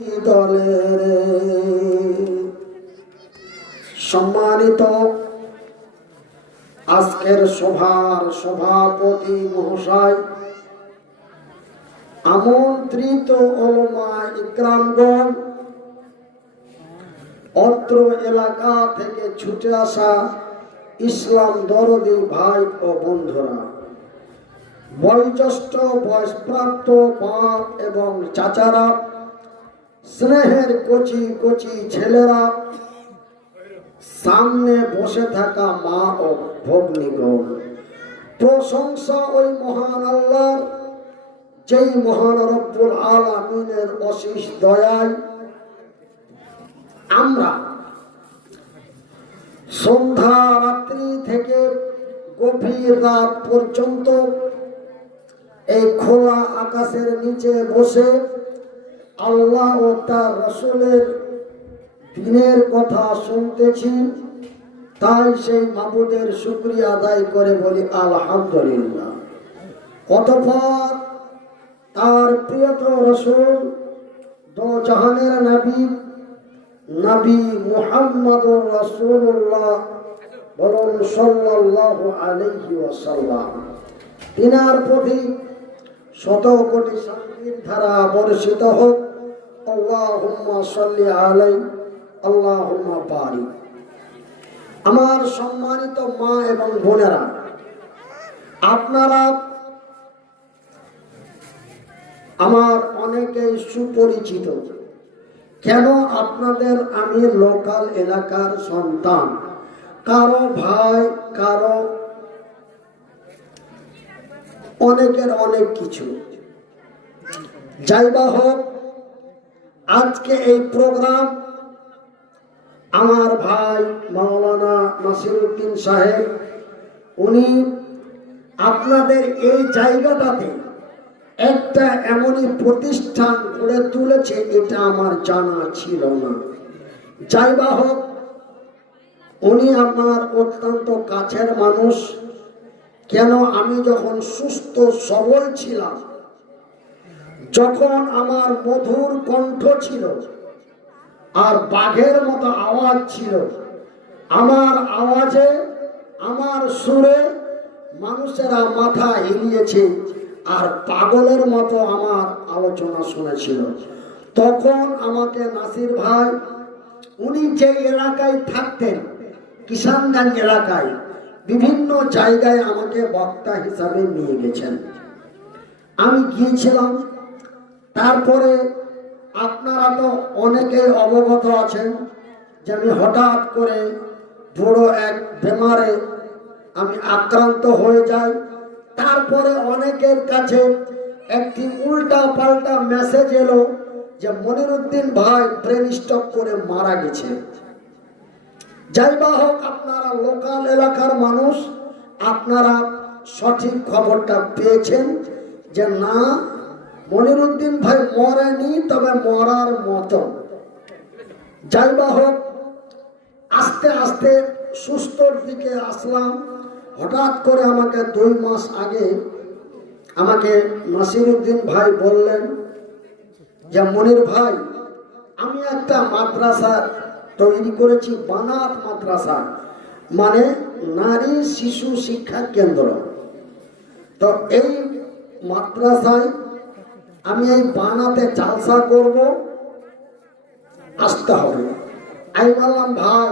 দলের সম্মানিত আজকের সভার সভাপতি মহাশয়, আমন্ত্রিত উলামা ইকরামগণ, অত্র এলাকা থেকে ছুটে আসা ইসলাম দরদি ভাই ও বন্ধুরা, বয়োজ্যেষ্ঠ বয়সপ্রাপ্ত বাপ এবং চাচারা, স্নেহের কচি কচি ছেলেরা, সামনে বসে থাকা মা ও ভগ্নীগণ, প্রশংসা ওই মহান আল্লাহর, যেই মহান রব্বুল আলামিনের অশেষ দয়ায় আমরা সন্ধ্যা রাত্রি থেকে গভীর রাত পর্যন্ত এই খোলা আকাশের নিচে বসে আল্লাহ ও তার রাসূলের দ্বীনের কথা শুনতেছি। তাই সেই মাবুদের শুকরিয়া আদায় করে বলি আলহামদুলিল্লাহ। অতঃপর তার প্রিয়তর রাসূল, দো জাহানের নবী মুহাম্মদুর রাসূলুল্লাহ বলুন সাল্লাল্লাহু আলাইহি ওয়াসাল্লাম, তিনার প্রতি শত কোটি শান্তির ধারা বর্ষিত হোক। আল্লাহুম্মা সাল্লি আলাইহি আল্লাহুম্মা বারিক। আমার সম্মানিত মা এবং বোনেরা, আপনারা আমার অনেকেই সুপরিচিত। কেন? আপনাদের আমি লোকাল এলাকার সন্তান, কারো ভাই, কারো অনেকের অনেক কিছু। যাই বা হোক, আজকে এই প্রোগ্রাম আমার ভাই মাওলানা নাসিরউদ্দিন সাহেব, উনি আপনাদের এই জায়গাটাতে একটা এমনই প্রতিষ্ঠান গড়ে তুলেছে, এটা আমার জানা ছিল না। যাই বা হোক, উনি আমার অত্যন্ত কাছের মানুষ। কেন? আমি যখন সুস্থ সবল ছিলাম, যখন আমার মধুর কণ্ঠ ছিল আর বাঘের মতো আওয়াজ ছিল, আমার আওয়াজে, আমার সুরে মানুষেরা মাথা হিলিয়েছে আর পাগলের মতো আমার আলোচনা শুনেছিল। তখন আমাকে নাসির ভাই, উনি যে এলাকায় থাকতেন, কিষানগঞ্জ এলাকায়, বিভিন্ন জায়গায় আমাকে বক্তা হিসাবে নিয়ে গেছেন। আমি গিয়েছিলাম। তারপরে আপনারা তো অনেকেই অবগত আছেন যে আমি হঠাৎ করে বড় এক বেমারে আমি আক্রান্ত হয়ে যাই। তারপরে অনেকের কাছে একটি উল্টা পাল্টা মেসেজ এলো যে মনিরউদ্দিন ভাই ব্রেন স্ট্রোক করে মারা গেছে। যাই বা হোক, আপনারা লোকাল এলাকার মানুষ, আপনারা সঠিক খবরটা পেয়েছেন যে না, মনিরউদ্দিন ভাই মরেনি, তবে মরার মতো। যাই বা হোক, আস্তে আস্তে সুস্থর দিকে আসলাম। হঠাৎ করে আমাকে 2 মাস আগে আমাকে নাসিরউদ্দিন ভাই বললেন যে মনির ভাই, আমি একটা মাদ্রাসা তৈরি করেছি, বানাত মাদ্রাসা, মানে নারী শিশু শিক্ষা কেন্দ্র। তো এই মাদ্রাসায় আমি এই বানাতে জালসা করব, আসতে হবে। আমি বললাম ভাই,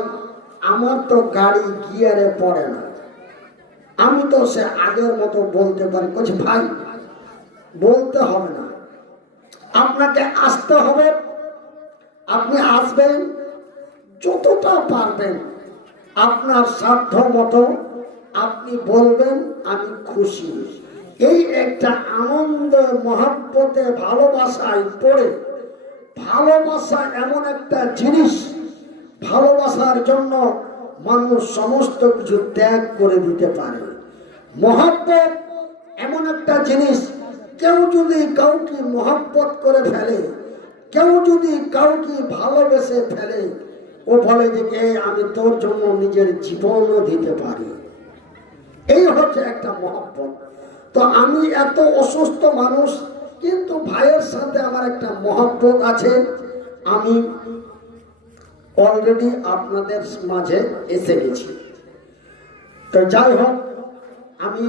আমার তো গাড়ি গিয়ারে পড়ে না, আমি তো সে আগের মতো বলতে পারি। বলছি ভাই, বলতে হবে না, আপনাকে আসতে হবে। আপনি আসবেন, যতটা পারবেন আপনার সাধ্য মতো আপনি বলবেন, আমি খুশি। এই একটা আনন্দ, মহব্বতে, ভালোবাসায় পড়ে, ভালোবাসা এমন একটা জিনিস, ভালোবাসার জন্য মানুষ সমস্ত কিছু ত্যাগ করে দিতে পারে। মহব্বত এমন একটা জিনিস, কেউ যদি কাউকে মহব্বত করে ফেলে, কেউ যদি কাউকে ভালোবেসে ফেলে, ও বলে যে আমি তোর জন্য নিজের জীবনও দিতে পারি। এই হচ্ছে একটা মহব্বত। তো আমি এত অসুস্থ মানুষ, কিন্তু ভাইয়ের সাথে আমার একটা মহব্বত আছে। আমি অলরেডি আপনাদের মাঝে এসে গেছি। তো যাই হোক, আমি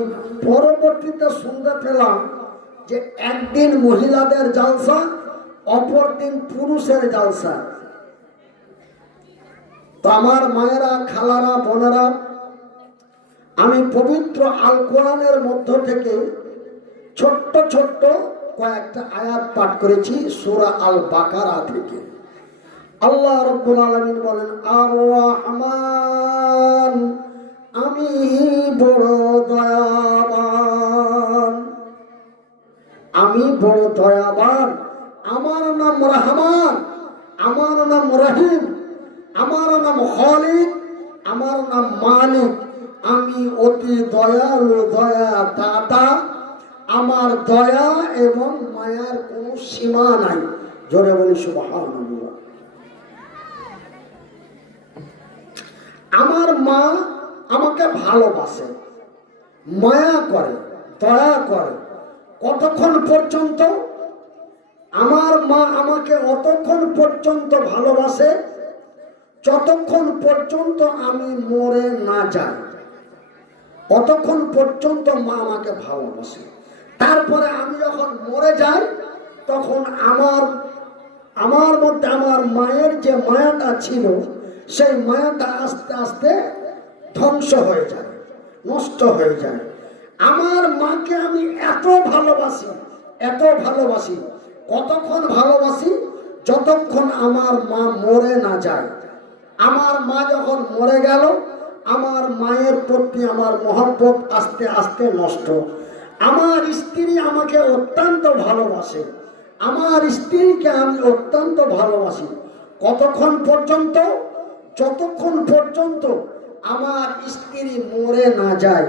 পরবর্তীতে শুনতে পেলাম যে একদিন মহিলাদের জালসা, অপর দিন পুরুষের জালসা। তো আমার মায়েরা, খালারা, বোনেরা, আমি পবিত্র আল কোরআনের মধ্য থেকে ছোট্ট ছোট্ট কয়েকটা আয়াত পাঠ করেছি সূরা আল বাকারা থেকে। আল্লাহ রাব্বুল আলামিন বলেন, আর রহমান, আমি বড় দয়াবান, আমি বড় দয়াবান। আমার নাম রহমান, আমার নাম রহিম, আমার নাম খালিক, আমার নাম মালিক। আমি অতি দয়ালু, দয়া দাতা। আমার দয়া এবং মায়ার কোনো সীমা নাই। জোরে বলি সুবহানাল্লাহ। আমার মা আমাকে ভালোবাসে, মায়া করে, দয়া করে। কতক্ষণ পর্যন্ত? আমার মা আমাকে অতক্ষণ পর্যন্ত ভালোবাসে যতক্ষণ পর্যন্ত আমি মরে না যাই, অতক্ষণ পর্যন্ত মা আমাকে ভালোবাসে। তারপরে আমি যখন মরে যাই, তখন আমার মধ্যে আমার মায়ের যে মায়াটা ছিল, সেই মায়াটা আস্তে আস্তে ধ্বংস হয়ে যায়, নষ্ট হয়ে যায়। আমার মাকে আমি এত ভালোবাসি, এত ভালোবাসি। কতক্ষণ ভালোবাসি? যতক্ষণ আমার মা মরে না যায়। আমার মা যখন মরে গেল, আমার মায়ের প্রতি আমার মহব্বত আস্তে আস্তে নষ্ট। আমার স্ত্রী আমাকে অত্যন্ত ভালোবাসে, আমার স্ত্রীকে আমি অত্যন্ত ভালোবাসি। কতক্ষণ পর্যন্ত? যতক্ষণ পর্যন্ত আমার স্ত্রী মরে না যায়।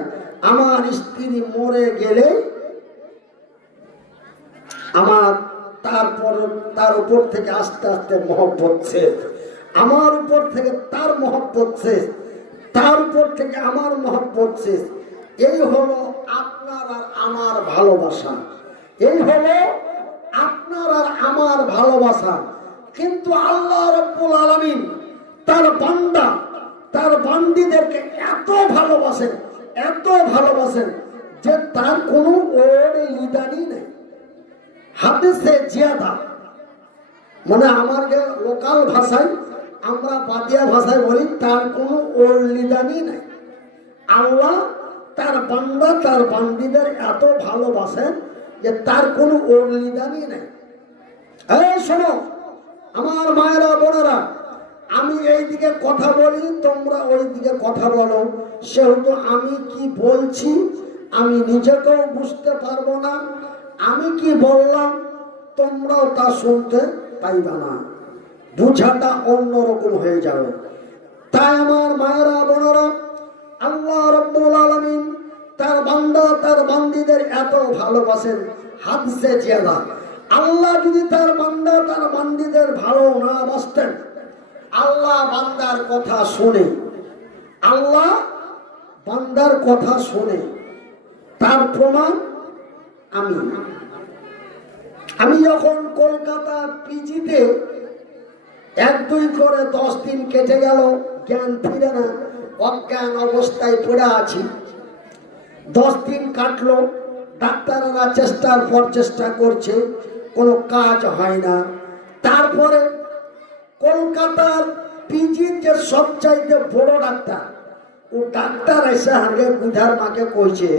আমার স্ত্রী মরে গেলে আমার তার উপর থেকে আস্তে আস্তে মহব্বত শেষ, আমার উপর থেকে তার মহব্বত শেষ, তার উপর থেকে আমার মহব্বত শেষ। এই হলো আপনার আর আমার ভালোবাসা, এই হলো আপনার আর আমার ভালোবাসা। কিন্তু আল্লাহ রাব্বুল আলামিন তার বান্দা, তার বান্দীদেরকে এত ভালোবাসেন, এত ভালোবাসেন যে তার কোনো ওর লিদানি নেই। হাদিসে জিয়াদা, মানে আমার লোকাল ভাষায়, আমরা বাদিয়া ভাষায় বলি, তার কোনো ওর লিদানি নাই। আল্লাহ তার বান্দা, তার বান্দীদের এত ভালোবাসেন যে তার কোনো ওর লিদানি নাই। এই শোনো আমার মায়েরা, বোনেরা, আমি এই দিকে কথা বলি, তোমরা ওই দিকে কথা বলো। সেহেতু আমি কি বলছি আমি নিজেকেও বুঝতে পারবো না। আমি কি বললাম তোমরাও তা শুনতে পাইবা না, বুঝাটা অন্যরকম হয়ে যাবে। তাই আমার মায়েরা, বোনেরা, আল্লাহ রাব্বুল আলামিন তার বান্দা, তার বান্দীদের এত ভালোবাসেন। হাদিসে জিয়াদা, আল্লাহ যদি তার বান্দা, তার বান্দীদের ভালো না বাসতেন, আল্লাহ বান্দার কথা শুনে, আল্লাহ বান্দার কথা শুনে। তার প্রমাণ আমি যখন কলকাতা পিজিতে 1-2 করে 10 দিন কেটে গেল, জ্ঞান ফিরে না, অজ্ঞান অবস্থায় পড়ে আছি। 10 দিন কাটলো, ডাক্তাররা চেষ্টার পর চেষ্টা করছে, কোনো কাজ হয় না। তারপরে কলকাতার পিজির যে সবচাইতে বড় ডাক্তার, ও ডাক্তার এসে আগে বুধার মাকে কইছে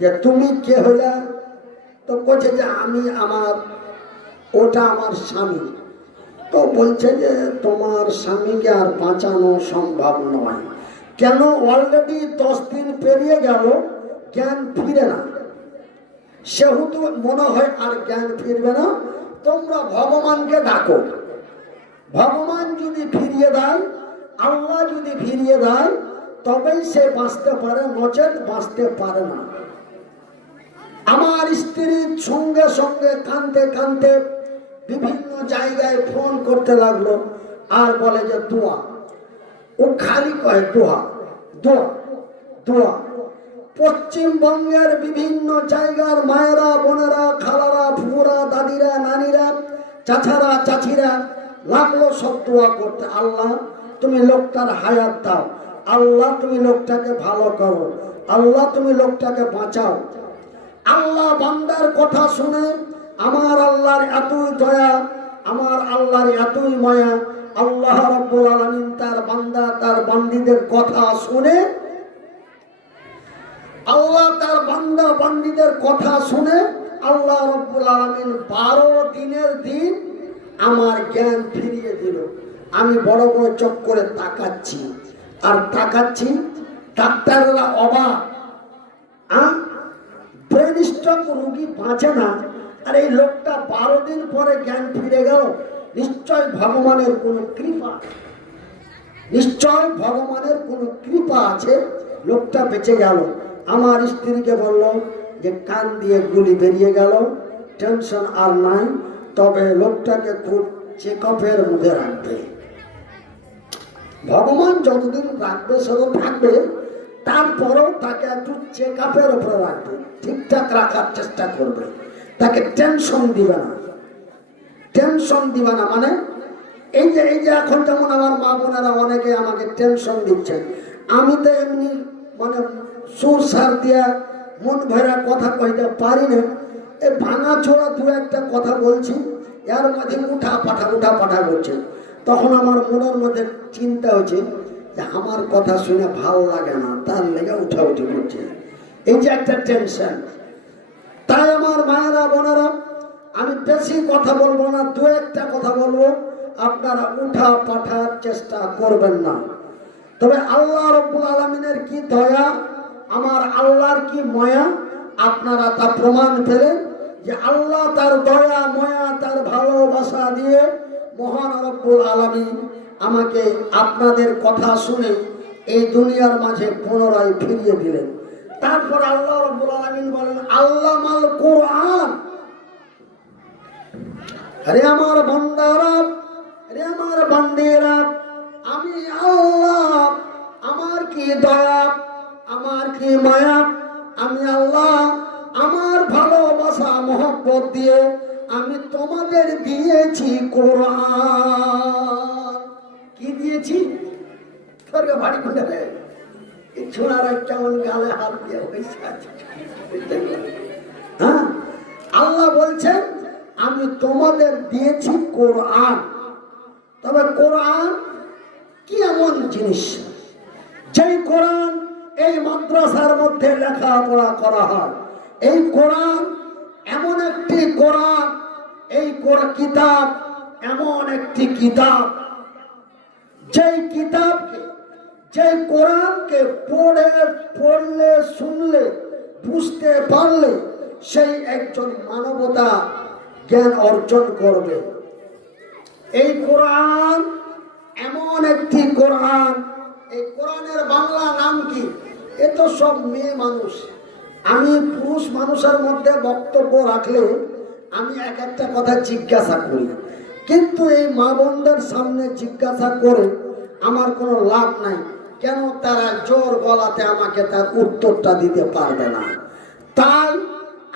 যে তুমি কে হইলা? তো কইছে যে আমি ওটা আমার স্বামী। তো বলছে যে তোমার স্বামীকে আর বাঁচানো সম্ভব নয়। কেন? অলরেডি 10 দিন পেরিয়ে গেল, জ্ঞান ফিরে না। সেহেতু মনে হয় আর জ্ঞান ফিরবে না, তোমরা ভগবানকে ডাকো। ভগবান যদি ফিরিয়ে দেয়, আল্লাহ যদি ফিরিয়ে দেয়, তবেই সে বাঁচতে পারে, নচেত বাঁচতে পারে না। আমার স্ত্রীর সঙ্গে সঙ্গে কাঁদতে কাঁদতে বিভিন্ন জায়গায় ফোন করতে লাগলো, আর বলে যে দোয়া। ও খালি কয় দোয়া, দোয়া, দোয়া। পশ্চিমবঙ্গের বিভিন্ন জায়গার মায়েরা, বোনেরা, খালারা, ফুফুরা, দাদিরা, নানিরা, চাচারা, চাচিরা লাগলো সব দোয়া করতে, আল্লাহ তুমি লোকটার হায়াত দাও, আল্লাহ তুমি লোকটাকে ভালো করো, আল্লাহ তুমি লোকটাকে বাঁচাও। আল্লাহ বান্দার কথা শুনে আমার আল্লাহর এতই দয়া, আমার আল্লাহর এতই মায়া, আল্লাহ রাব্বুল আলামিন তার বান্দা তার বান্দীদের কথা শুনে, আল্লাহ তার বান্দা বান্দীদের কথা শুনে আল্লাহ রাব্বুল আলামিন 12 দিনের দিন আমার জ্ঞান ফিরিয়ে দিল। আমি বড় বড় চোখ করে তাকাচ্ছি আর তাকাচ্ছি, ডাক্তাররা অবাক, ব্রেন স্ট্রোক রোগী বাঁচে না, আর এই লোকটা 12 দিন পরে জ্ঞান ফিরে গেল। নিশ্চয় ভগবানের কোনো কৃপা, নিশ্চয় ভগবানের কোনো কৃপা আছে, লোকটা বেঁচে গেল। আমার স্ত্রীকে বলল যে কান দিয়ে গুলি বেরিয়ে গেল, টেনশন আর নাই, তবে লোকটাকে খুব চেক আপের মধ্যে রাখবে। ভগবান যতদিন রাখবে সেও থাকবে, তারপরেও তাকে একটু চেক আপের উপরে রাখবে, ঠিকঠাক রাখার চেষ্টা করবে, তাকে টেনশন দিবে না। টেনশন দিবে না মানে এই যে এখন যেমন আমার মা বোনেরা অনেকে আমাকে টেনশন দিচ্ছে, আমি তো এমনি মানে সুর সার দিয়া মন ভরা কথা কইতে পারি না, এই ভাঙা ছোড়া দু একটা কথা বলছি, এর মধ্যে উঠা পাঠা করছে। তখন আমার মনের মধ্যে চিন্তা হচ্ছে যে আমার কথা শুনে ভালো লাগে না, তার লেগে উঠাউঠি করছে, এই যে একটা টেনশন। তাই আমার মায়েরা বোনেরা, আমি বেশি কথা বলবো না, দু একটা কথা বলবো, আপনারা উঠা পাঠার চেষ্টা করবেন না। তবে আল্লাহ রাব্বুল আলামিনের কি দয়া, আমার আল্লাহর কি মায়া, আপনারা তা প্রমাণ পেলেন যে আল্লাহ তার দয়া মায়া তার ভালোবাসা দিয়ে মহান রব্বুল আলামিন আমাকে আপনাদের কথা শুনে এই দুনিয়ার মাঝে পুনরায় ফিরিয়ে দিলেন। তারপর আল্লাহ রাব্বুল আলামিন বলেন আল্লামাল কোরআন, আরে আমার বান্দারা, আরে আমার বান্দিরা, আমি আল্লাহ, আমার কি দয়া, আমার কি মায়া, আমি আল্লাহ আমার ভালোবাসা মহব্বত দিয়ে আমি তোমাদের দিয়েছি কোরআন। কি দিয়েছি? স্বর্গে বাড়ি খুলে এই ছোড়ার কেমন গালে হাত দিয়ে হয়েছে। হ্যাঁ, আল্লাহ বলছেন আমি তোমাদের দিয়েছি কোরআন। তবে কোরআন কি এমন জিনিস, যেই কোরআন এই মাদ্রাসার মধ্যে লেখাপড়া করা হয়, এই কোরআন এমন একটি কোরআন, এই কিতাব এমন একটি কিতাব, যেই কিতাবকে, যেই কোরআনকে পড়লে শুনলে বুঝতে পারলে সেই একজন মানবতা জ্ঞান অর্জন করবে। এই কোরআন এমন একটি কোরআন, এই কোরআনের বাংলা নাম কি? এ তো সব মেয়ে মানুষ। আমি পুরুষ মানুষের মধ্যে বক্তব্য রাখলে আমি এক একটা কথা জিজ্ঞাসা করি, কিন্তু এই মা বোনদের সামনে জিজ্ঞাসা করে আমার কোনো লাভ নাই। কেন? তারা জোর গলাতে আমাকে তার উত্তরটা দিতে পারবে না। তাই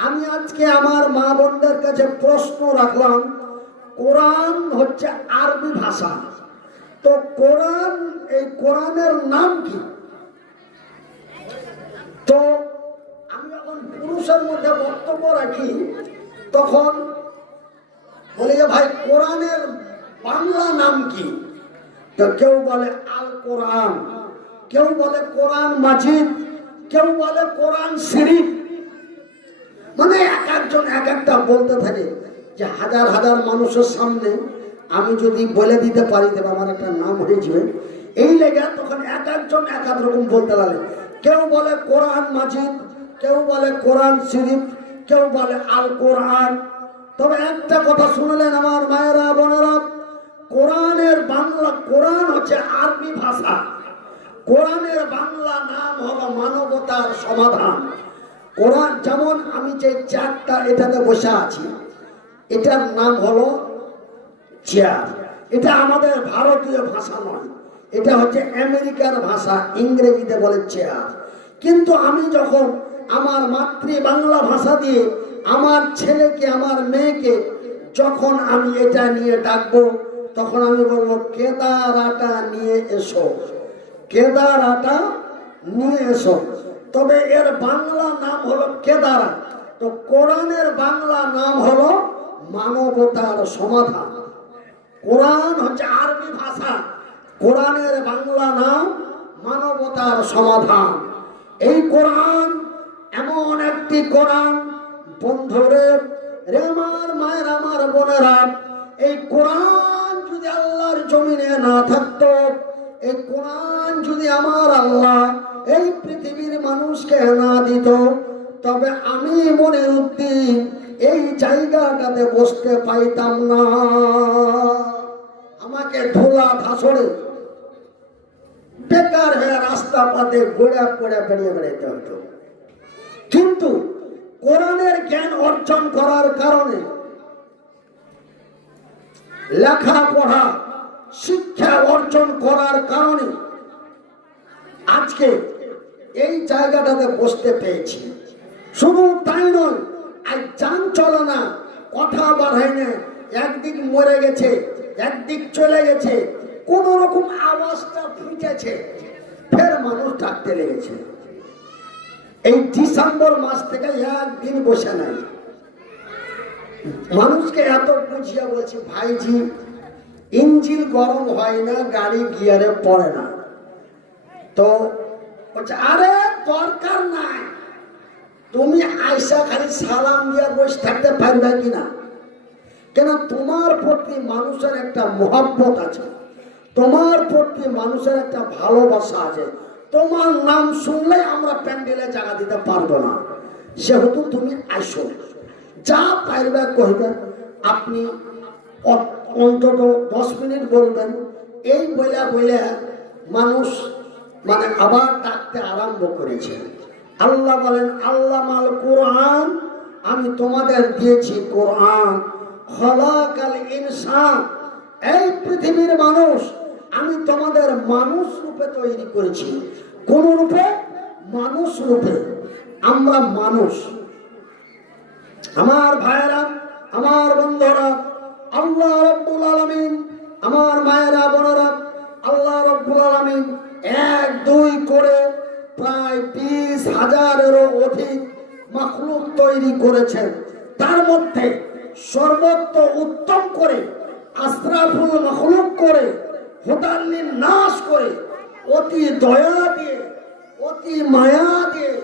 আমি আজকে আমার মা বোনদের কাছে প্রশ্ন রাখলাম, কোরআন হচ্ছে আরবি ভাষা, তো কোরআন, এই কোরআনের নাম কি? তো আমি যখন পুরুষের মধ্যে বক্তব্য রাখি তখন বলি যে ভাই কোরআনের বাংলা নাম কি? তো কেউ বলে আল কোরআন, কেউ বলে কোরআন মাজিদ, কেউ বলে কোরআন শরীফ। মানে এক একজন এক একটা বলতে থাকে, যে হাজার হাজার মানুষের সামনে আমি যদি বলে দিতে পারি তবে আমার একটা নাম হয়ে যাবে, এই লেগে তখন এক একজন এক এক রকম বলতে লাগে। কেউ বলে কোরআন মাজিদ, কেউ বলে কোরআন শরীফ, কেউ বলে আল কোরআন। তবে একটা কথা শুনলেন আমার মায়েরা বোনেরা, কোরআনের বাংলা, কোরআন হচ্ছে আরবি ভাষা, কোরআনের বাংলা নাম হলো মানবতার সমাধান। কোরআন যেমন আমি যে চেয়ারটা এটাতে বসে আছি, এটার নাম হলো চেয়ার। এটা আমাদের ভারতীয় ভাষা নয়, এটা হচ্ছে আমেরিকার ভাষা, ইংরেজিতে বলে চেয়ার। কিন্তু আমি যখন আমার মাতৃ বাংলা ভাষা দিয়ে আমার ছেলেকে আমার মেয়েকে যখন আমি এটা নিয়ে ডাকবো, তখন আমি বলবো কেদার আটা নিয়ে এসো, কেদার আটা নিয়ে এসো। তবে এর বাংলা নাম হলো কেদারা। তো কোরআনের বাংলা নাম হলো মানবতার সমাধান। কোরআন হচ্ছে আরবি ভাষা, কোরআনের বাংলা নাম মানবতার সমাধান। এই কোরআন এমন একটি কোরআন বন্ধুরে, রে আমার মায়ের, আমার বোনেরা, এই কোরআন যদি আল্লাহর জমিনে না থাকতো, এই কোরআন যদি আমার আল্লাহ এই পৃথিবীর মানুষকে না দিত, তবে আমি মনিরউদ্দিন এই জায়গাটাতে বসতে পাইতাম না। আমাকে ধুলা ধাসড়ে বেকার হয়ে রাস্তা পাতে গোড়া পড়ে বেরিয়ে বেড়াইতে হতো। কিন্তু কোরআনের জ্ঞান অর্জন করার কারণে, লেখাপড়া শিক্ষা অর্জন করার কারণে আজকে এই জায়গাটাতে বসতে পেয়েছি। শুধু তাই নয়, আর যান চলে না, কথা বাড়ায় না, একদিক মরে গেছে, একদিক চলে গেছে, কোন রকম আওয়াজটা ফুটেছে, ফের মানুষ ডাকতে লেগেছে। এই ডিসেম্বর মাস থেকে একদিন বসে নাই। মানুষকে এত বুঝিয়ে বলছি, ভাইজি ইঞ্জিন গরম হয় না, গাড়ি গিয়ারে পড়ে না। তো বলছে আরে দরকার নাই, তুমি আয়সা খালি সালাম দিয়া বসে থাকতে পারবে কিনা? কেন তোমার প্রতি মানুষের একটা মহব্বত আছে, তোমার প্রতি মানুষের একটা ভালোবাসা আছে। তোমার নাম শুনলে আমরা প্যান্ডেলে জায়গা দিতে পারবো না, সেহেতু তুমি আইসো, যা পারবে কইবে। আপনি অন্তত 10 মিনিট বলবেন। এই বইলা বইলা মানুষ মানে আবার ডাকতে আরম্ভ করেছে। আল্লাহ বলেন, আল্লাহ মাল কোরআন, আমি তোমাদের দিয়েছি কোরআন। খলাকাল ইনসান, এই পৃথিবীর মানুষ আমি তোমাদের মানুষ রূপে তৈরি করেছি। কোন রূপে? মানুষ রূপে। আমরা মানুষ। আমার ভাইয়েরা, আমার বন্ধুরা, আল্লাহ রাব্বুল আলামিন, আমার মায়েরা বোনেরা, আল্লাহ রাব্বুল আলামিন 1-2 করে প্রায় 20,000-এরও অধিক মাখলুক তৈরি করেছেন। তার মধ্যে সর্বোচ্চ উত্তম করে, আশরাফুল মাখলুক করে, হুদাল্লিন নাস করে, অতি দয়া দিয়ে, অতি মায়া দিয়ে,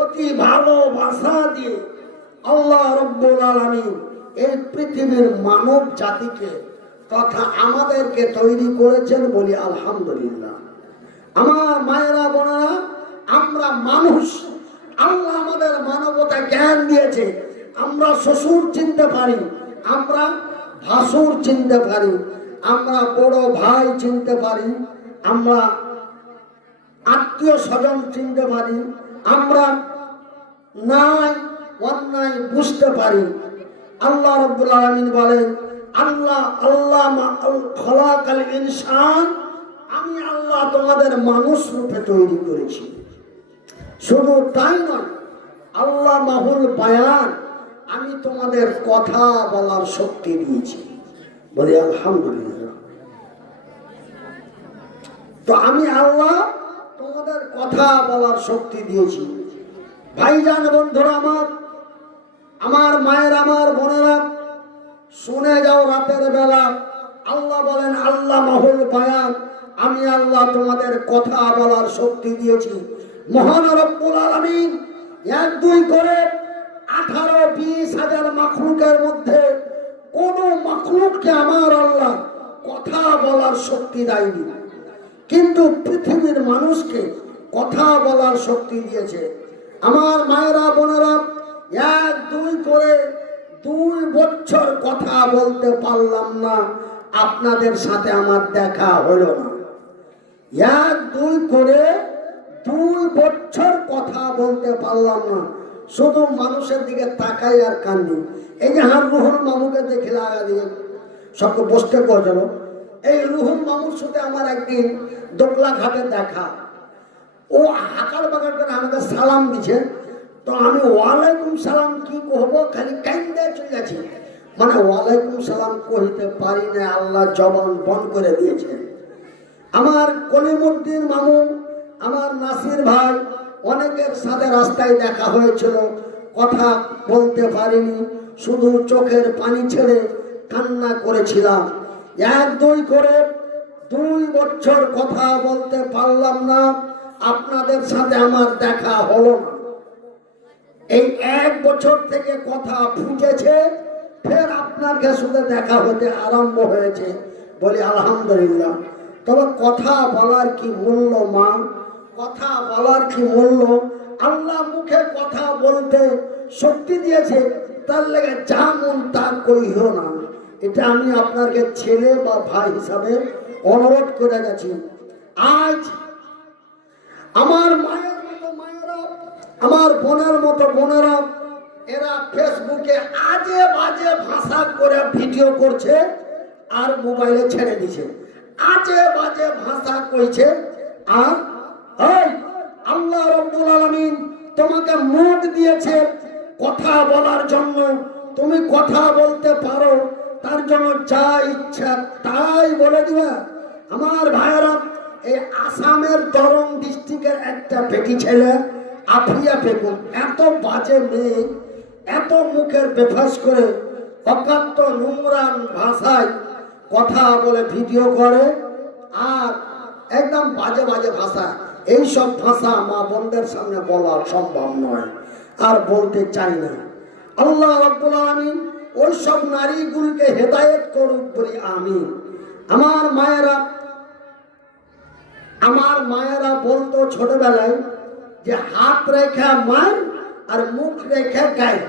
অতি ভালোবাসা দিয়ে আল্লাহ রাব্বুল আলামিন এই পৃথিবীর মানব জাতিকে তথা আমাদেরকে তৈরি করেছেন। বলি আলহামদুলিল্লাহ। আমার মায়েরা বোনেরা, আমরা মানুষ। আল্লাহ আমাদের মানবতা জ্ঞান দিয়েছে। আমরা শ্বশুর চিনতে পারি, আমরা ভাসুর চিনতে পারি, আমরা বড় ভাই চিনতে পারি, আমরা আত্মীয় স্বজন চিনতে পারি, আমরা ন্যায় অন্যায় বুঝতে পারি। আল্লাহ রাব্বুল আলামিন বলেন, আল্লাহ খলাকাল ইনসান, আমি আল্লাহ তোমাদের মানুষ রূপে তৈরি করেছি। শুধু তাই নয়, আল্লাহ মাহুল বায়ান, আমি তোমাদের কথা বলার শক্তি দিয়েছি। বলি আলহামদুলিল্লাহ। তো আমি আল্লাহ তোমাদের কথা বলার শক্তি দিয়েছি। ভাইজান বন্ধুরা আমার, আমার মায়ের, আমার বোনেরা, শুনে যাও রাতের বেলা। আল্লাহ বলেন, আল্লাহ মাহুল বায়ান, আমি আল্লাহ তোমাদের কথা বলার শক্তি দিয়েছি। মহান রব্বুল আলামিন 1-2 করে 18-20 হাজার মাখলুকের মধ্যে কোন মাখলুককে আমার আল্লাহ কথা বলার শক্তি দেয়নি, কিন্তু পৃথিবীর মানুষকে কথা বলার শক্তি দিয়েছে। আমার মায়েরা বোনেরা, 1-2 করে 2 বছর কথা বলতে পারলাম না, আপনাদের সাথে আমার দেখা হলো না। 1-2 করে 2 বছর কথা বলতে পারলাম না, শুধু মানুষের দিকে তাকাই আর কান্দি। এই যে রুহুল মামুকে দেখলে আগা দিয়ে সবকে বসতে করেছিল, এই রুহুল মামুর সাথে আমার একদিন দোকলা ঘাটে দেখা। ও হাকার বাকার করে আমাকে সালাম দিছে। তো আমি ওয়ালাইকুম সালাম কি কহবো, খালি কাইন্দে চলে যাচ্ছি। মানে ওয়ালাইকুম সালাম কইতে পারি না, আল্লাহ জবান বন্ধ করে দিয়েছে। আমার কলিমুদ্দিন মামু, আমার নাসির ভাই, অনেকের সাথে রাস্তায় দেখা হয়েছিল, কথা বলতে পারিনি, শুধু চোখের পানি ছেড়ে কান্না করেছিলাম। এক দুই করে 2 বছর কথা বলতে পারলাম না, আপনাদের সাথে আমার দেখা হলো না। এই 1 বছর থেকে কথা ফুটেছে, ফের আপনার সাথে দেখা হতে আরম্ভ হয়েছে, বলি আলহামদুলিল্লাহ। তবে কথা বলার কি মূল্য মা, কথা বলার কি মূল্য। আল্লাহ মুখে কথা বলতে শক্তি দিয়েছে, তার লেগে যা মন তা কইও না। এটা আমি আপনাকে ছেলে বা ভাই হিসাবে অনুরোধ করে গেছি। আজ আমার মায়ের মতো মায়েরা, আমার বোনের মতো বোনেরা, এরা ফেসবুকে আজে বাজে ভাষা করে ভিডিও করছে আর মোবাইলে ছেড়ে দিছে। আজে বাজে ভাষা কইছে। আর এই আল্লাহ রাব্বুল আলামিন তোমাকে মুখ দিয়েছে কথা বলার জন্য, তুমি কথা বলতে পারো, তার জন্য যা ইচ্ছা তাই বলে দিবা। আমার ভাইয়েরা, এই আসামের দরং ডিস্ট্রিক্টের একটা বেটি ছেলে আফিয়া বেগম, এত বাজে মেয়ে, এত মুখের বেফাস করে অকাত্য নোংরা ভাষায় কথা বলে ভিডিও করে, আর একদম বাজে বাজে ভাষা। এই সব ভাষা মা বোনদের সামনে বলা সম্ভব নয়, আর বলতে চাই না। আল্লাহ রাব্বুল আলামিন ওই সব নারীগুলোকে হেদায়েত করুক বলি আমিন। আমার মায়েরা বলতো ছোটবেলায় যে হাত রেখা মার আর মুখ রেখা গায়ে।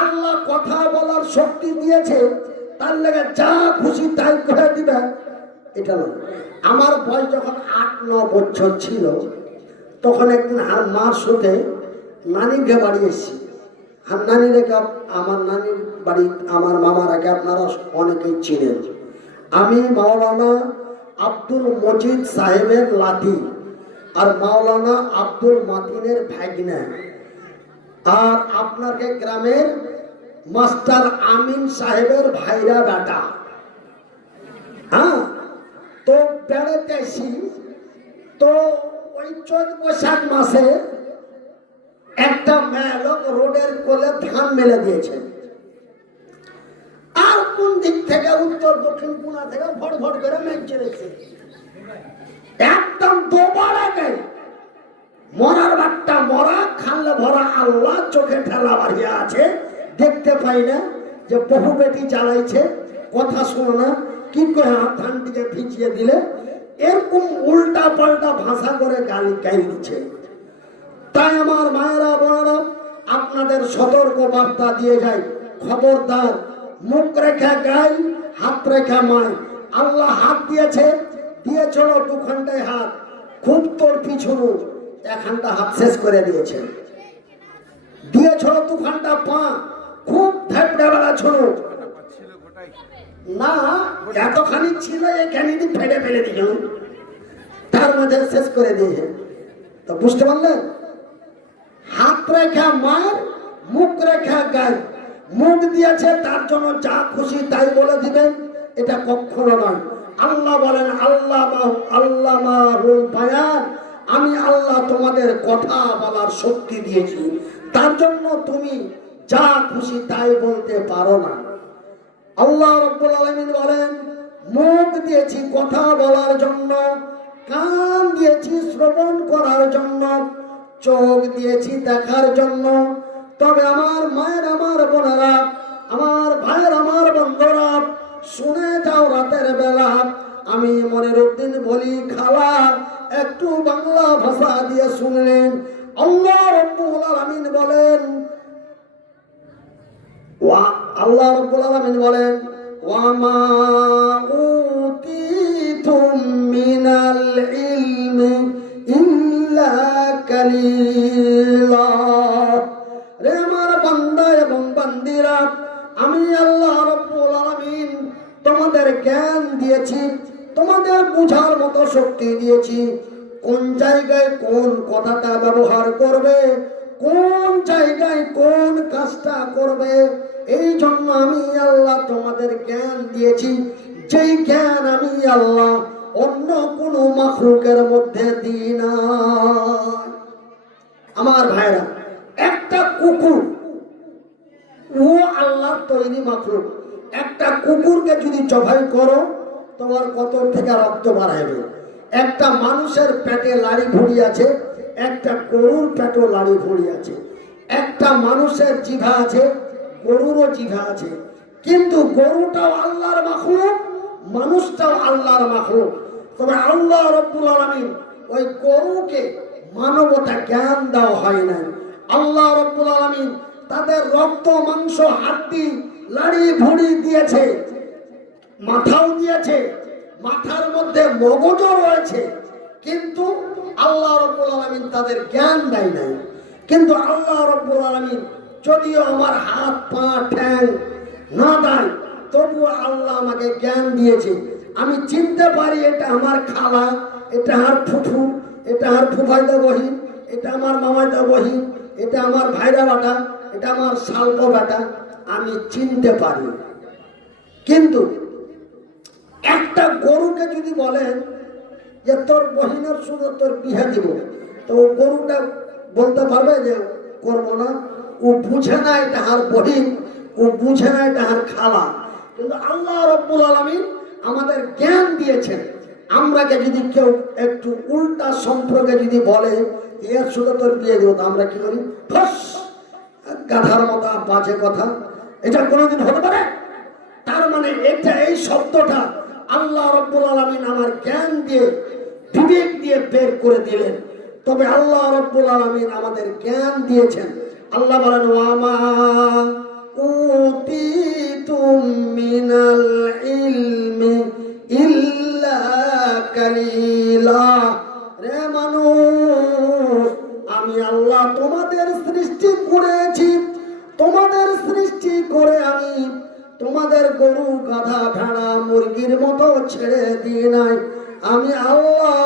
আল্লাহ কথা বলার শক্তি দিয়েছে, তার লেগে যা খুশি তাই করে দিবে, এটা নয়। আমার বয়স যখন 8-9 বছর ছিল, তখন একদিন আর মার সাথে নানির বাড়ি এসেছি। আর নানি রেখা, আমার নানির বাড়ি আমার মামারাকে আপনারা অনেকেই চিনেন। আমি মাওলানা আব্দুল মজিদ সাহেবের লাতি আর মাওলানা আব্দুল মাতিনের ভাগনা, আর আপনাকে গ্রামের মাস্টার আমিন সাহেবের ভাইরা বেটা। হ্যাঁ, তো বেড়াতে আসি। তো ওই চৈত বৈশাখ মাসে একটা মেয়ে লোক রোডের কোলে ধান মেলে দিয়েছে, আর কোন দিক থেকে উত্তর দক্ষিণ কোনা থেকে ভড় ভড় করে মেঘ চলেছে, একদম দোবার আগে মরার বাট্টা মরা, খালে ভরা আল্লাহ, চোখে ঠেলা বাড়িয়ে আছে, দেখতে পাই না যে বহু বেটি জ্বালাইছে, কথা শোনো না, কি করে ধানটিকে ভিজিয়ে দিলে, এরকম উল্টা পাল্টা ভাষা করে গালি দিচ্ছে। তাই আমার মায়েরা বোনেরা, আপনাদের সতর্ক বার্তা দিয়ে যায়, খবরদার, মুখ রেখা গাই, হাত রেখা মায়। আল্লাহ হাত দিয়েছে, দিয়েছিল 2 ঘন্টায় হাত, খুব তোর পিছনে 1 ঘন্টা হাত শেষ করে দিয়েছে। দিয়েছিল 2 ঘন্টা পা, খুব ধ্যাপড়ে বেড়াছিল না, এতখানি ছিল এখানে ফেলে ফেলে দিল, তার মধ্যে শেষ করে দিয়েছে। তো বুঝতে পারলেন, হাত রেখা মায়ের, মুখ রেখা গায়ে। মুখ দিয়েছে তার জন্য যা খুশি তাই বলে দিবেন, এটা কখনো নয়। আল্লাহ বলেন আল্লাহ মাহুল বায়ান, আমি আল্লাহ তোমাদের কথা বলার শক্তি দিয়েছি, তার জন্য তুমি যা খুশি তাই বলতে পারো না। আল্লাহ রাব্বুল আলামিন বলেন, মুখ দিয়েছি কথা বলার জন্য, কান দিয়েছি শ্রবণ করার জন্য, চোখ দিয়েছি দেখার জন্য। তবে আমার মায়ের, আমার বোনেরা, আমার ভাইয়ের, আমার বন্ধুরা, শুনে যাও রাতের বেলা আমি মনিরউদ্দিন বলি, খালা একটু বাংলা ভাষা দিয়ে শুনলেন। আল্লাহ রাব্বুল আলামিন বলেন, আল্লাহ রাব্বুল আলামিন বলেন, ওয়া মা উতিতুম মিনাল ইলমি ইল্লা কালিলা। রে আমার বান্দা এবং বান্দিরা, আমি আল্লাহ রাব্বুল আলামিন তোমাদের জ্ঞান দিয়েছি, তোমাদের বুঝার মতো শক্তি দিয়েছি। কোন জায়গায় কোন কথাটা ব্যবহার করবে, কোন জায়গায় কোন কাজটা করবে, এই জন্য আমি আল্লাহ তোমাদের জ্ঞান দিয়েছি, যেই জ্ঞান আমি আল্লাহ অন্য কোনো মাখলুকের মধ্যে দিই না। আমার ভাইরা, একটা কুকুর ও আল্লাহর তৈরি মাখলুক। একটা কুকুরকে যদি জবাই করো, তোমার কতর থেকে রক্ত বাড়াবে। একটা মানুষের পেটে লাড়ি ভুড়ি আছে, একটা গরুর পেটও লাড়ি ভুড়ি আছে। একটা মানুষের জিভা আছে, গরুরও জিভা আছে, কিন্তু গরুটাও আল্লাহর মাখলুক, মানুষটাও আল্লাহর মাখলুক। তবে আল্লাহ রাব্বুল আলামিন ওই গরুকে মানবতা জ্ঞান দেওয়া হয় না। আল্লাহ রাব্বুল আলামিন তাদের রক্ত মাংস হাড্ডি লাড়ি ভুড়ি দিয়েছে, মাথাও দিয়েছে, মাথার মধ্যে মগজও রয়েছে, কিন্তু আল্লাহ রাব্বুল আলামিন তাদের জ্ঞান দেয় নাই। কিন্তু আল্লাহ রাব্বুল আলামিন যদিও আমার হাত পা ঠ্যাং না দেয়, তবুও আল্লাহ আমাকে জ্ঞান দিয়েছে। আমি চিনতে পারি এটা আমার খালা, এটা আমার ফুফু, এটা আমার ফুফাইদা বহিন, এটা আমার মামাইদা বহিন, এটা আমার ভাইরা বাটা, এটা আমার শাল্প বেটা, আমি চিনতে পারি। কিন্তু একটা গরুকে যদি বলেন যে তোর বহিনের সঙ্গে তোর বিয়ে দিব, তো গরুটা বলতে পারবে যে করবো না? ও বুঝে না এটা আর বহিন, ও বুঝে না এটা আর খালা। কিন্তু আল্লাহ রাব্বুল আলামিন আমাদের জ্ঞান দিয়েছেন। আমরাকে যদি কেউ একটু উল্টা সম্পর্কে যদি বলে এর সঙ্গে তোর বিয়ে দেবো, আমরা কি করি? ফস, গাধার মতো বাজে কথা, এটা কোনোদিন হতে পারে? তার মানে এটা, এই শব্দটা আল্লাহ রাব্বুল আলামিন আমার জ্ঞান দিয়ে বিবেক দিয়ে বের করে দিলেন। তবে আল্লাহ রাব্বুল আলামিন আমাদের জ্ঞান দিয়েছেন। আল্লাহ বলেন ওয়ামা উতিতুম মিনাল ইলমি ইল্লা কালিলা। রে মানুষ, আমি আল্লাহ তোমাদের সৃষ্টি করেছি, তোমাদের সৃষ্টি করে আমি তোমাদের গরু গাধা ভেড়া মুরগির মতো ছেড়ে দিয়ে নাই। আমি আল্লাহ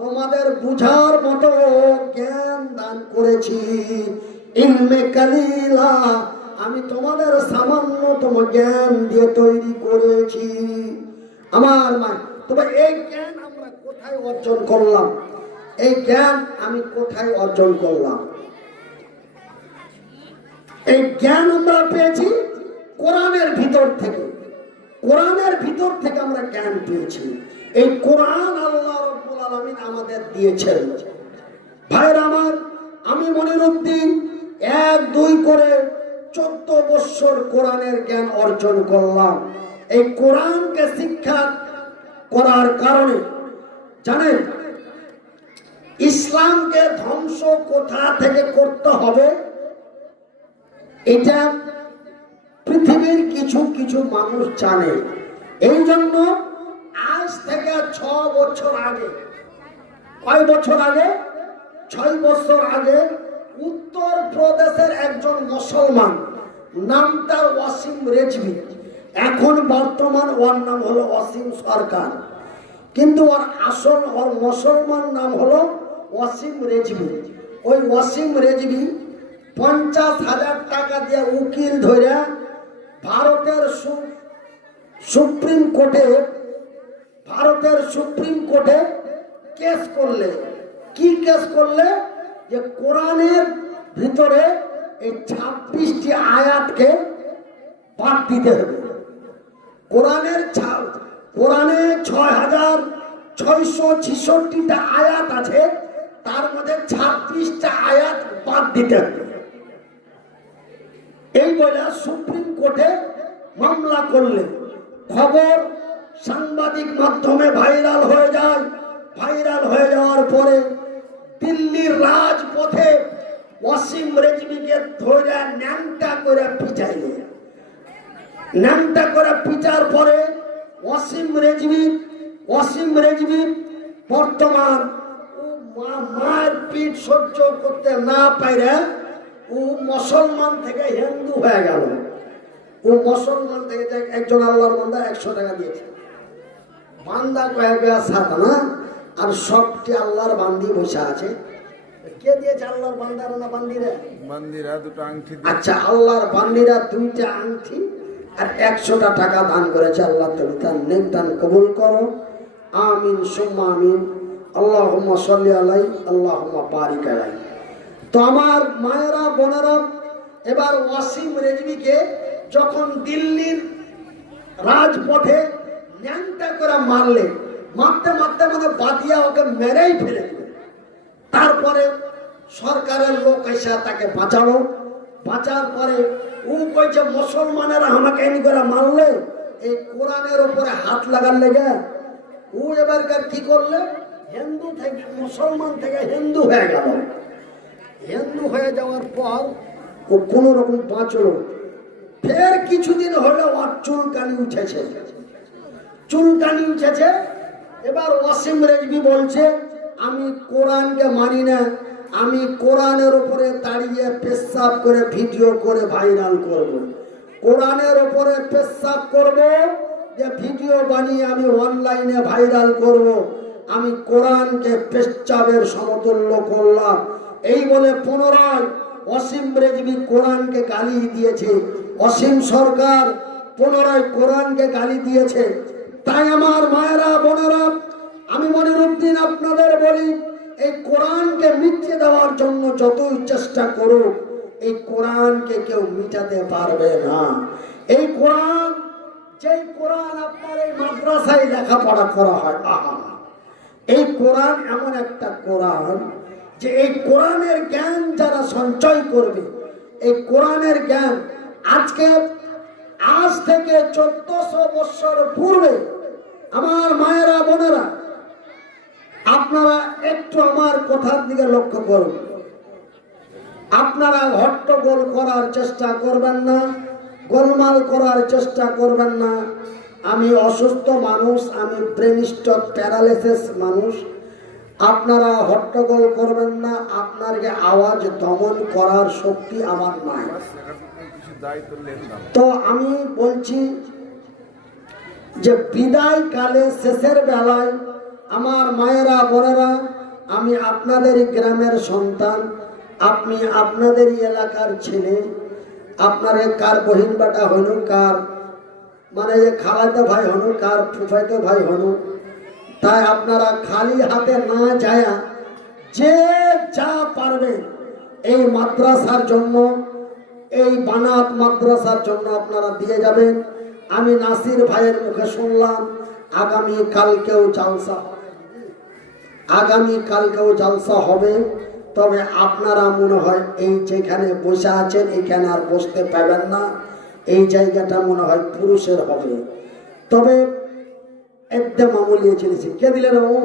তোমাদের বুঝার মতো জ্ঞান দান করেছি। ইলমে কালিলা, আমি তোমাদের সামান্যতম জ্ঞান দিয়ে তৈরি করেছি। আমার মা, তবে এই জ্ঞান আমরা কোথায় অর্জন করলাম? এই জ্ঞান আমি কোথায় অর্জন করলাম? এই জ্ঞান আমরা পেয়েছি কোরআনের ভিতর থেকে। কোরআনের ভিতর থেকে আমরা জ্ঞান পেয়েছি। এই কোরআন আল্লাহ রাব্বুল আলামিন আমাদের দিয়েছেন। ভাইরা আমার, আমি মনিরউদ্দিন 1-2 করে 14 বছর কোরআনের জ্ঞান অর্জন করলাম। এই কোরআনকে শিক্ষা করার কারণে জানেন ইসলামকে ধ্বংস কোথা থেকে করতে হবে, এটা পৃথিবীর কিছু কিছু মানুষ জানে। এই জন্য আজ থেকে 6 বছর আগে, কয় বছর আগে? 6 বছর আগে উত্তর প্রদেশের একজন মুসলমান, নামটা ওয়াসিম রেজভি, এখন বর্তমান ওর নাম হলো ওয়াসিম সরকার, কিন্তু ওর আসল ওর মুসলমান নাম হলো ওয়াসিম রেজভি। ওই ওয়াসিম রেজভি 50,000 টাকা দিয়ে উকিল ধরে ভারতের সুপ্রিম কোর্টে কেস করলে। কি কেস করলে? যে কোরআনের ভিতরে এই 26টি আয়াতকে বাদ দিতে হবে। কোরআনে 6,666টা আয়াত আছে, তার মধ্যে 26টা আয়াত বাদ দিতে হবে। এই বলে সুপ্রিম কোর্টে মামলা করলে খবর সাংবাদিক মাধ্যমে ভাইরাল হয়ে যায়। ভাইরাল হয়ে যাওয়ার পরে দিল্লির রাজপথে ওয়াসিম রেজভিকে ধরে ন্যাংটা করে পিটাইলে। ন্যাংটা করে পিটার পরে ওয়াসিম রেজভি বর্তমান মায়ের পিঠ সহ্য করতে না পারে ও মুসলমান থেকে হিন্দু হয়ে গেল। ও মুসলমান থেকে একজন আল্লাহর বান্দা 100 টাকা দিয়েছে। বান্দা কয়েক সাত না, আর সবটি আল্লাহর বান্দি বসে আছে। কে দিয়েছে? আল্লাহর বান্দারা না বান্দিরা? বান্দিরা দুটো আংটি। আচ্ছা, আল্লাহর বান্দিরা 2টা আংটি আর 100টা টাকা দান করেছে। আল্লাহ তুমি তার নেক দান কবুল করো, আমিন সুম্মা আমিন। আল্লাহুম্মা সাল্লি আলাই, আল্লাহুম্মা বারিক আলাই। তো আমার মায়েরা বোনেরা, এবার ওয়াসিম রেজভিকে যখন দিল্লির রাজপথে ন্যাংটা করে মারতে মারতে মানে বাদিয়া ওকে মেরেই ফেলে দিল। তারপরে সরকারের লোক এসে তাকে বাঁচালো। বাঁচার পরে ও কইছে মুসলমানেরা আমাকে এমনি করে মারলে, এই কোরআনের উপরে হাত লাগার লেগে ও এবারকার কি করলে, হিন্দু থেকে মুসলমান থেকে হিন্দু হয়ে গেল। হিন্দু হয়ে যাওয়ার পর ও কোন রকম বাঁচলো। ফের কিছুদিন হলে ওর চুলকানি উঠেছে। এবার ওয়াসিম রেজভি বলছে আমি কোরআনকে মানি না, আমি কোরআনের উপরে দাঁড়িয়ে পেশাব করে ভিডিও করে ভাইরাল করব। কোরআনের উপরে পেশাব করব, যে ভিডিও বানিয়ে আমি অনলাইনে ভাইরাল করব। আমি কোরআনকে পেশাবের সমতুল্য করলাম। এই বলে পুনরায় ওয়াসিম রেজভি কোরআনকে গালি দিয়েছে। অসীম সরকার পুনরায় কোরআনকে গালি দিয়েছে। তাই আমার মায়েরা বোনেরা, আমি মনিরুদ্দিন আপনাদের বলি, এই কোরআনকে মিটিয়ে দেওয়ার জন্য যতই চেষ্টা করুক, এই কোরআনকে কেউ মিটাতে পারবে না। এই কোরআন, যেই কোরআন আপনার এই মাদ্রাসায় লেখাপড়া করা হয়, এই কোরআন এমন একটা কোরআন যে এই কোরআনের জ্ঞান যারা সঞ্চয় করবে, এই কোরআনের জ্ঞান আজ থেকে 1400 বছর পূর্বে আমার মায়েরা বোনেরা, আপনারা একটু আমার কথার দিকে লক্ষ্য করুন। আপনারা হট্টগোল করার চেষ্টা করবেন না, গোলমাল করার চেষ্টা করবেন না। আমি অসুস্থ মানুষ, আমি ব্রেন স্ট্রোক প্যারালাইসিস মানুষ। আপনারা হট্টগোল করবেন না, আপনাকে আওয়াজ দমন করার শক্তি আমার নাই। তো আমি বলছি যে বিদায় কালে শেষের বেলায় আমার মায়েরা বোনেরা, আমি আপনাদেরই গ্রামের সন্তান, আপনি আপনাদেরই এলাকার ছেলে। আপনারে কার বহিন বেটা হনু, কার মানে খালাতো ভাই হনু, কার ফুফাইতো ভাই হনু, তাই আপনারা খালি হাতে না যায়, যে যা পারবে এই মাদ্রাসার জন্য, এই বানাত মাদ্রাসার জন্য আপনারা দিয়ে যাবেন। আমি নাসির ভাইয়ের মুখে শুনলাম আগামী কালকেও জালসা হবে। তবে আপনারা মনে হয় এই যেখানে বসে আছেন এখানে আর বসতে পাবেন না, এই জায়গাটা মনে হয় পুরুষের হবে। তবে একদম মামুলিয়ে চলেছে। কে দিলেন মামু?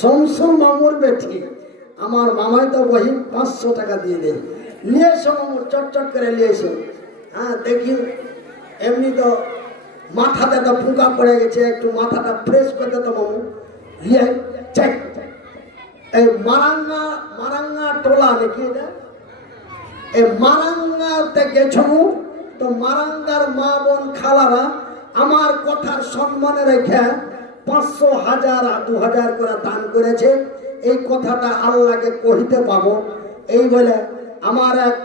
শমসুল মামুর বেটি। আমার মামাই তো বহিন 500 টাকা দিয়ে দেয়। নিয়ে এসো মামু, চটচট করে নিয়ে এসো। হ্যাঁ দেখি, এমনি তো মাথাতে তো ফুকা পড়ে গেছে, একটু মাথাটা ফ্রেশ করতে তো মামু নিয়ে চাই। এই মারাঙ্গা টোলা নাকি এটা, এই মারাঙ্গাতে গেছো তো মারাঙ্গার মা বোন খালারা আমার কথার সম্মানে রেখে 500, 1000, 2000 করে দান করেছে। এই কথাটা আল্লাহকে কহিতে পাবো। এই বলে আমার এক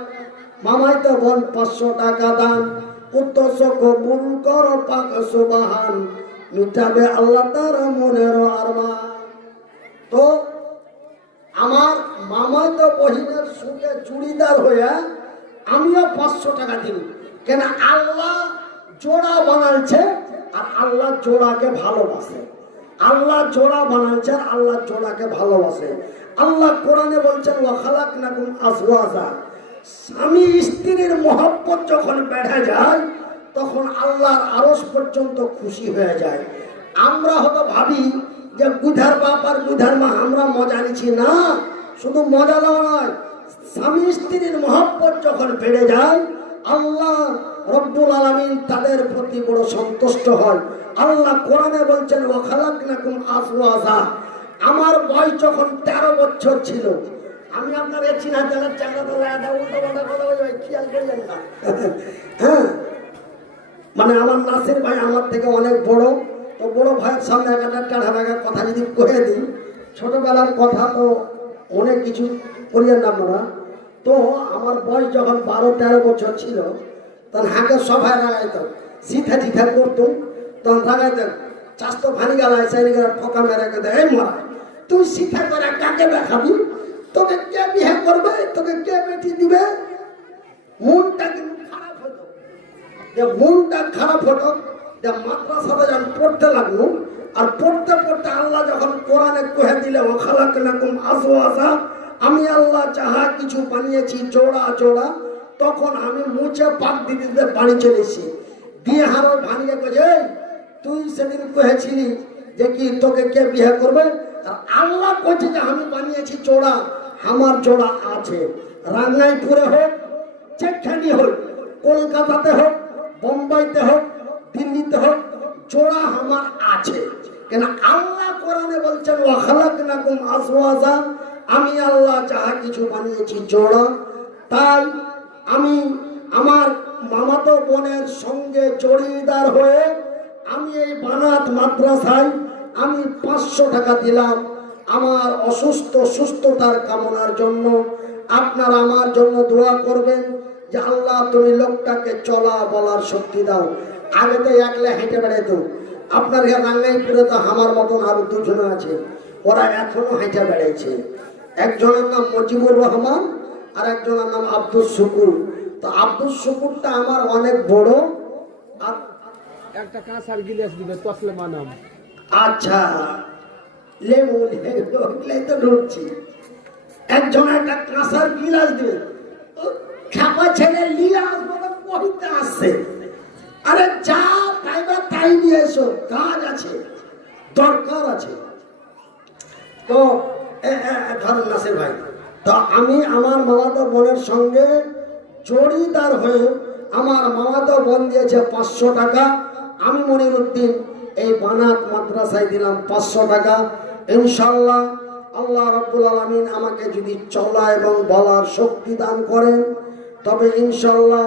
মামাই তো বোন 500 টাকা দান, উদ্দেশ্য কবুল করো পাক সুবহান, মিটাবে আল্লাহ তার মনের আরমান। তো আমার মামাই তো বহিনের সঙ্গে চুড়িদার হয়ে আমিও 500 টাকা দিই। কেন? আল্লাহ জোড়া বানাচ্ছে আর আল্লাহ জোড়াকে ভালোবাসে। আল্লাহ জোড়া বানাচ্ছে আর আল্লাহ জোড়াকে ভালোবাসে। আল্লাহ কোরআনে বলছেন ওয়া খালাকনাকুম আজওয়াজা। স্বামী স্ত্রীর মহব্বত যখন বেড়ে যায় তখন আল্লাহর আরশ পর্যন্ত খুশি হয়ে যায়। আমরা হয়তো ভাবি যে বুধার বাপ আর বুধার মা আমরা মজা নিচ্ছি, না, শুধু মজা দেওয়া নয়, স্বামী স্ত্রীর মহব্বত যখন বেড়ে যায় আল্লাহ রব্বুল আলামিন তাদের প্রতি বড় সন্তুষ্ট হয়। আল্লাহ কোরআনে বলছেন ওয়া খালাকনাকুম আজওয়াজা। আমার বয়স যখন 13 বছর ছিল, আমি আপনার এই চিনা জানার চাকরা উল্টো কথা বলছি, খেয়াল করলেন না? হ্যাঁ, মানে আমার নাসির ভাই আমার থেকে অনেক বড়। তো বড় ভাইয়ের সামনে একটা টাড়া ভাগা কথা যদি কয়ে দিই, ছোটবেলার কথা তো অনেক কিছু করিয়েন না আপনারা। তো আমার বয়স যখন 12-13 বছর ছিল তখন হাঁকে সবাই রাগাইতাম, সিথা চিথা করতুম, তখন রাগাইতাম চাষ ভানি গেলায় চাইনি গেলা ঠকা মেরে দেয়, এই মরা তুই সিথা করে কাকে দেখাবি, তোকে কে বিয়ে করবে, তোকে কে বেটি দিবে। মনটা কিন্তু খারাপ হতো, যে মনটা খারাপ হতো যে মাদ্রাসাতে যখন পড়তে লাগলো, আর পড়তে পড়তে আল্লাহ যখন কোরআনে কহে দিলে ওয়াখালাকনাকুম আজওয়াজা, আমি আল্লাহ যাহা কিছু বানিয়েছি জোড়া জোড়া, তখন আমি মুছে পাক দিতে বাড়ি চলেছি দিয়ে হারো ভানিয়ে কয়ে তুই সেদিন কহেছিলি যে কি তোকে কে বিয়ে করবে, আর আল্লাহ কইছে যে আমি বানিয়েছি জোড়া, আমার জোড়া আছে। রাঙ্গাইপুরে হোক, যেখানে হোক, কলকাতাতে হোক, বোম্বাইতে হোক, দিল্লিতে হোক, জোড়া আমার আছে। কেন আল্লাহ কোরআনে বলছেন ওয়াখালাকনাকুম আজওয়াজা, আমি আল্লাহ যাহা কিছু বানিয়েছি জোড়া। তাই আমি আমার মামাতো বোনের সঙ্গে জড়িদার হয়ে আমি এই বানাত মাদ্রাসায় আমি 500 টাকা দিলাম আমার অসুস্থ সুস্থতার কামনার জন্য। আপনারা আমার জন্য দোয়া করবেন যে আল্লাহ তুমি লোকটাকে চলা বলার শক্তি দাও। আগে তো একলা হেঁটে বেড়াইতো, আপনার রাঙ্গাইপুরে তো আমার মতন আরো দুজন আছে, ওরা এখনো হেঁটে বেড়াইছে। একজনের নাম মজিবুর রহমান আর একজনের নাম আব্দুল শুকুর। তো আব্দুল শুকুরটা আমার অনেক বড়। আর একটা কাঁসার গিলাস দিবে তসলেমা নাম। আচ্ছা লেবু তো ঢুকছি, একজন একটা কাঁসার গিলাস দিবে, খাপা ছেলে লিয়ে আসবো কহিতে আসছে। আরে যা পাইবা তাই নিয়ে এসো, কাজ আছে, দরকার আছে। তো ধরেন নাসির ভাই, তো আমি আমার মামাতো বোনের সঙ্গে জড়িদার হয়ে আমার মামাতো বোন দিয়েছে 500 টাকা, আমি মনিরুদ্দিন এই বানাত মাদ্রাসায় দিলাম 500 টাকা। ইনশাল্লাহ আল্লাহ রাব্বুল আলামিন আমাকে যদি চলা এবং বলার শক্তি দান করেন, তবে ইনশাল্লাহ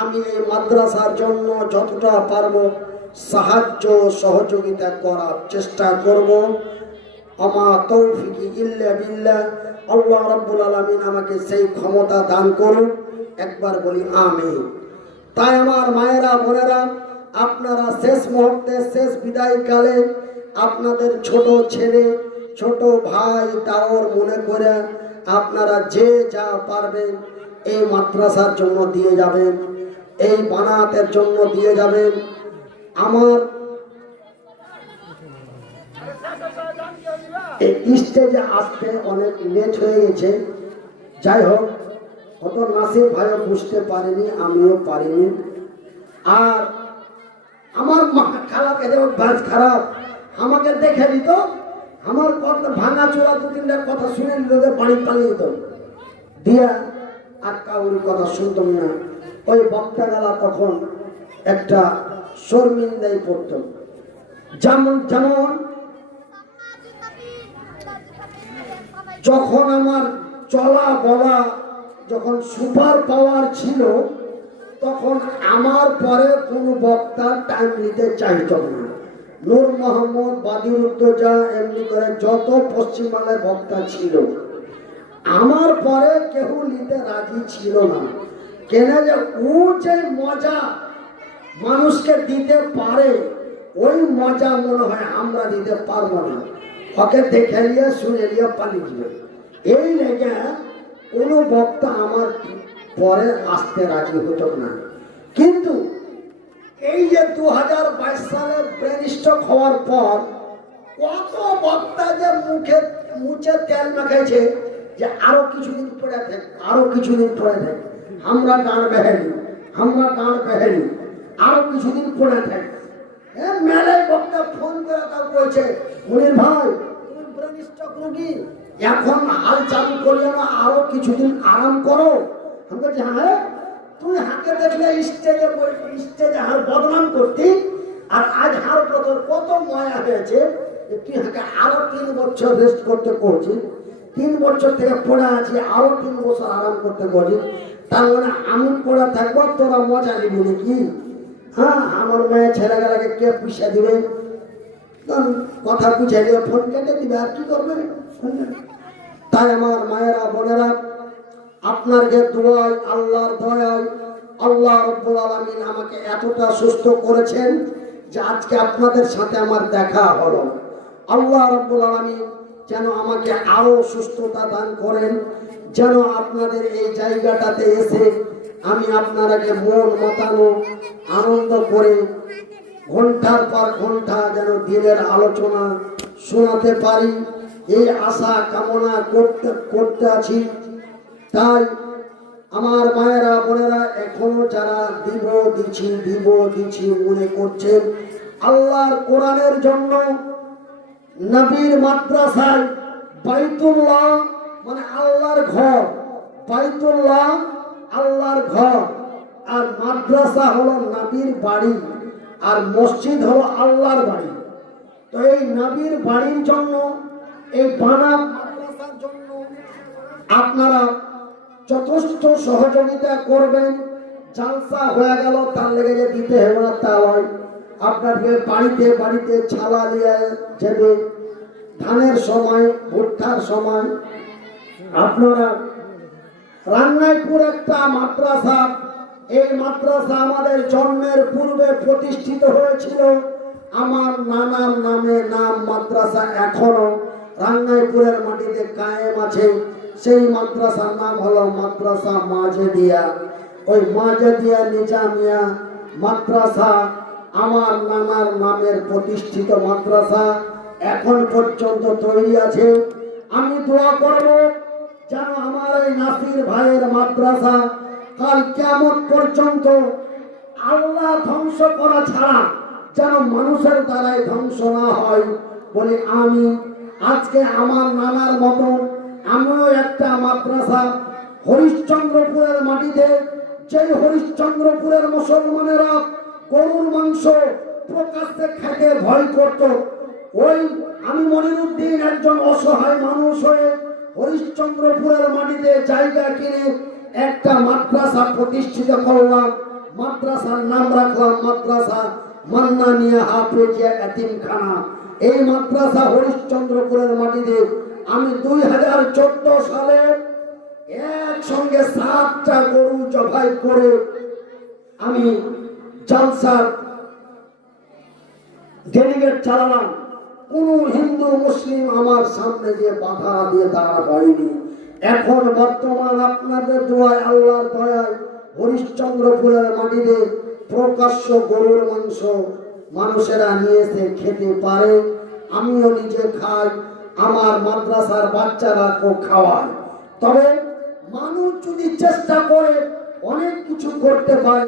আমি এই মাদ্রাসার জন্য যতটা পারবো সাহায্য সহযোগিতা করার চেষ্টা করব। আমা তৌফিকি ইল্লা বিল্লাহ। আল্লাহ রাব্বুল আলামিন আমাকে সেই ক্ষমতা দান করুন, একবার বলি আমিন। তাই আমার মায়েরা বোনেরা, আপনারা শেষ মুহূর্তে শেষ বিদায়কালে আপনাদের ছোট ছেলে ছোট ভাই তাওর মনে করে আপনারা যে যা পারবেন এই মাদ্রাসার জন্য দিয়ে যাবেন, এই বানাতের জন্য দিয়ে যাবেন। আমার এই স্টেজে আসতে অনেক লেট হয়ে গেছে, যাই হোক কত নাসির ভাইও বুঝতে পারেনি, আমিও পারিনি। আর আমার খারাপ বাস খারাপ, আমাকে দেখে দিত, আমার কথা ভাঙা চোরা 2-3টা কথা শুনে দিত, বাড়ি পালিয়ে দিত দিয়া আর কাউর কথা শুনতাম না। ওই বক্তা গেলা তখন একটা শর্মিন্দাই পড়ত। যেমন যখন আমার চলা বলা যখন সুপার পাওয়ার ছিল, তখন আমার পরে কোনো বক্তা টাইম নিতে চাইত না। নূর মোহাম্মদ, বাদিউদ্দোজা, এমনি করে যত পশ্চিমবাংলায় বক্তা ছিল, আমার পরে কেউ নিতে রাজি ছিল না। কেন যে ও যে মজা মানুষকে দিতে পারে, ওই মজা মনে হয় আমরা দিতে পারবো না। ওকে দেখে নিয়ে শুনে নিয়ে পালিয়ে যাবে, এই লেগে কোনো বক্তা আমার পরে আসতে রাজি হতো না। কিন্তু এই যে 2022 সালে ব্রেন স্ট্রোক হওয়ার পর কত বক্তা যে মুখে তেল মাখাইছে যে আরো কিছুদিন পরে থাকে, আরো কিছুদিন পরে থাকে, আমরা গান বেহেলি, আমরা গান বেহেলি, আরো কিছুদিন পরে থাকে। মেলায় বক্তা ফোন করে তাও বলছে, মনির ভাই তুমি ব্রেন স্ট্রোক রোগী, এখন হাল চালু করলে না, আরো কিছুদিন আরাম করো। আমি বলছি হ্যাঁ, তুই হাতে দেখলে স্টেজে হার বদনাম করতি, আর আজ হার কত ময়া হয়েছে যে তুই হাকে আরো 3 বছর রেস্ট করতে করছি, 3 বছর থেকে পড়ে আছি, আরো 3 বছর আরাম করতে করছি। তার মানে আমি পড়ে থাকবো, তোরা মজা নিবি নাকি? হ্যাঁ, আমার মেয়ে ছেলেগুলাকে কে পয়সা দিবে? কারণ কথা বুঝে দিয়ে ফোন কেটে দিবে, আর কি করবে? তাই আমার মায়েরা বোনেরা, আপনার যে দোয়ায়, আল্লাহর দয়ায় আল্লাহ রাব্বুল আলামিন আমাকে এতটা সুস্থ করেছেন যে আজকে আপনাদের সাথে আমার দেখা হলো। আল্লাহ রাব্বুল আলামিন যেন আমাকে আরো সুস্থতা দান করেন, যেন আপনাদের এই জায়গাটাতে এসে আমি আপনারাকে মন মাতানো আনন্দ করে ঘন্টার পর ঘন্টা যেন দিনের আলোচনা শোনাতে পারি, এই আশা কামনা করতে আছি। তাই আমার মায়েরা বোনেরা, এখনো যারা দিব দিচ্ছি মনে করছেন, আল্লাহর কোরআনের জন্য নবীর মাদ্রাসায়, বাইতুল্লাহ মানে আল্লাহর ঘর, বাইতুল্লাহ আল্লাহর ঘর, আর মাদ্রাসা হলো নবীর বাড়ি, আর মসজিদ হলো আল্লাহর বাড়ি। তো এই নবীর বাড়ির জন্য, এই বানা মাদ্রাসার জন্য আপনারা যথেষ্ট সহযোগিতা করবেন। জালসা হয়ে গেল তার লেগে যে দিতে হবে না তা হয়, আপনাকে বাড়িতে বাড়িতে ছালা নিয়ে যাবে। ধানের সময়, ভুট্টার সময় আপনারা রাঙ্গাইপুর একটা মাদ্রাসা, এই মাদ্রাসা আমাদের জন্মের পূর্বে প্রতিষ্ঠিত হয়েছিল। আমার নানার নামে নাম মাদ্রাসা এখনো রাঙ্গাইপুরের মাটিতে কায়েম আছে। সেই মাদ্রাসার নাম হলো মাদ্রাসা মাজেদিয়া। ওই মাজেদিয়া নিজামিয়া মাদ্রাসা আমার নানার নামের প্রতিষ্ঠিত মাদ্রাসা এখন পর্যন্ত তৈরি আছে। আমি দোয়া করব যেন আমার এই নাসির ভাইয়ের মাদ্রাসা কাল কিয়ামত পর্যন্ত আল্লাহ ধ্বংস করা ছাড়া যেন মানুষের দ্বারাই ধ্বংস না হয় বলে আমি আজকে আমার নানার মতন আমিও একটা মাদ্রাসা হরিশ্চন্দ্রপুরের মাটিতে, যে হরিশ্চন্দ্রপুরের মুসলমানেরা গরুর মাংস প্রকাশ্যে খেতে ভয় করত, ওই আমি মনিরুদ্দিন একজন অসহায় মানুষ হয়ে হরিশ্চন্দ্রপুরের মাটিতে জায়গা কিনে একটা মাদ্রাসা প্রতিষ্ঠিত করলাম। মাদ্রাসার নাম রাখলাম মাদ্রাসা মান্নানিয়া হাফেজিয়া এতিমখানা। এই মাদ্রাসা হরিশ্চন্দ্রপুরের মাটিতে আমি 2014 সালে একসঙ্গে 7টা গরু জবাই করে আমি জালসার ডেলিগেট চালালাম। কোন হিন্দু মুসলিম আমার সামনে দিয়ে বাধা দিয়ে দাঁড়া হয়নি। এখন বর্তমান আপনাদের দোয়ায়, আল্লাহর দয়ায় হরিশ্চন্দ্রপুরের মাটিতে প্রকাশ্য গরুর মাংস মানুষেরা নিয়ে এসে খেতে পারে। আমিও নিজে খাই, আমার মাদ্রাসার বাচ্চারা খাওয়ায়। তবে মানুষ যদি চেষ্টা করে অনেক কিছু করতে পারে।